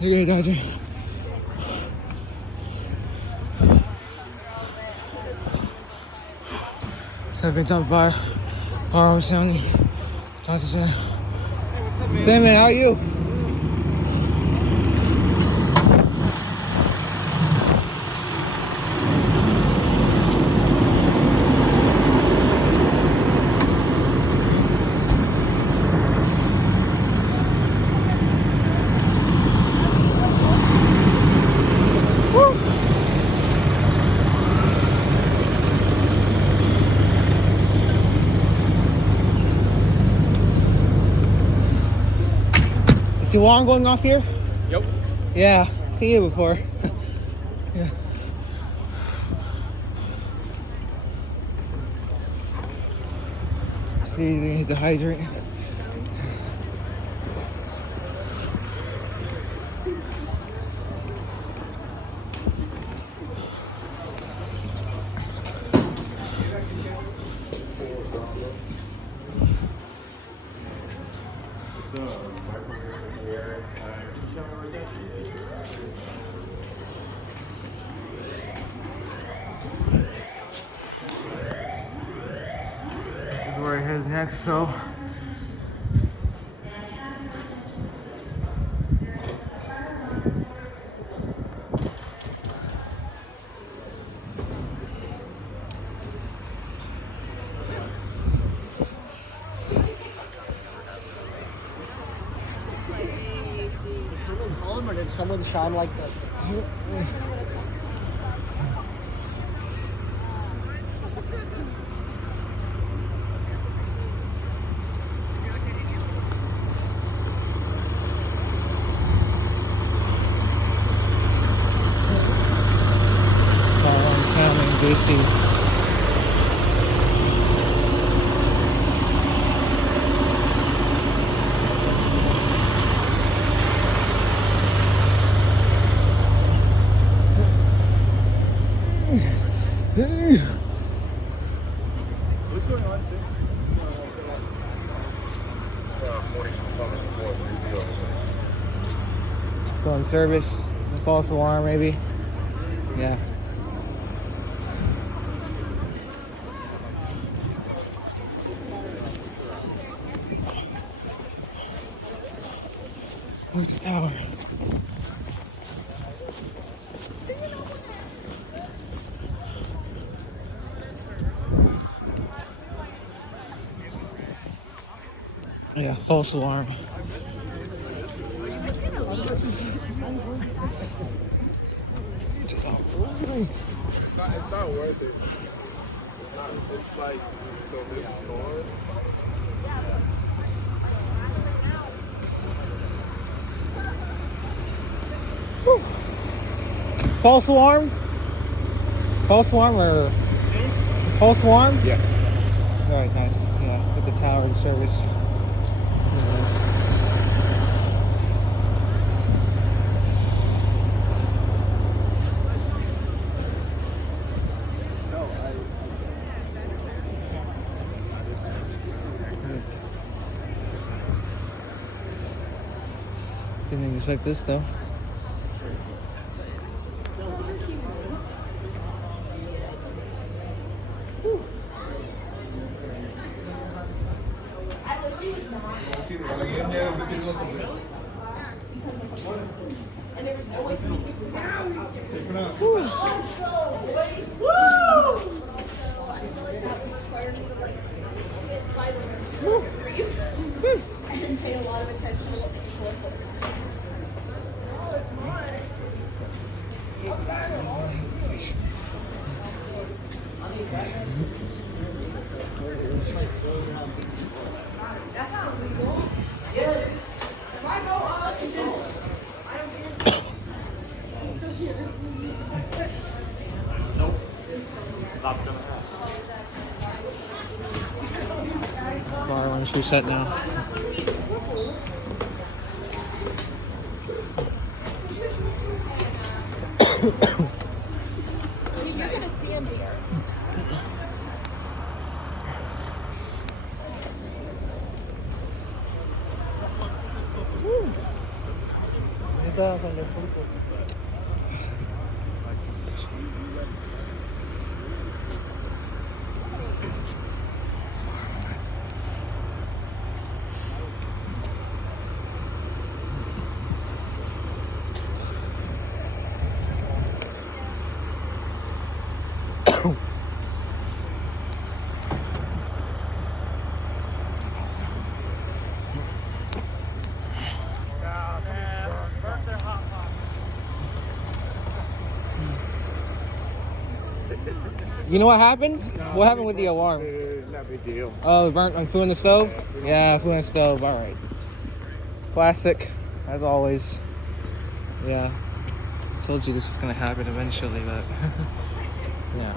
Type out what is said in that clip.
You're good, Dodger. Seventh on fire. Palm County. Talk to Sam. Sam, man, how are you? Is the alarm going off here? Yep. Yeah, I've seen it before. Yeah. See, you're gonna hit the hydrant. This is where it heads next, so. Someone call him or did someone sound like that? Sam and JC. What's going on, sir? Going service. Some false alarm, maybe. Yeah. Look at the tower. Yeah, false alarm. It's not worth it. It's not. It's like, so this storm. False alarm? False alarm or false alarm? Yeah. Alright, nice. Yeah, put the tower in service. Didn't expect this though. I didn't pay a lot of attention to what people looked like. That's not illegal. Yeah, it is. If I go up and just, I don't get it. I'm still here. Nope. Not gonna happen. Bar one's reset now. You're gonna see him here. pedazo de fruto. You know what happened? What happened with the alarm? Not a big deal. Oh, it burnt on food in the stove? Yeah, food in the stove. All right. Classic, as always. Yeah. Told you this is gonna happen eventually, but yeah.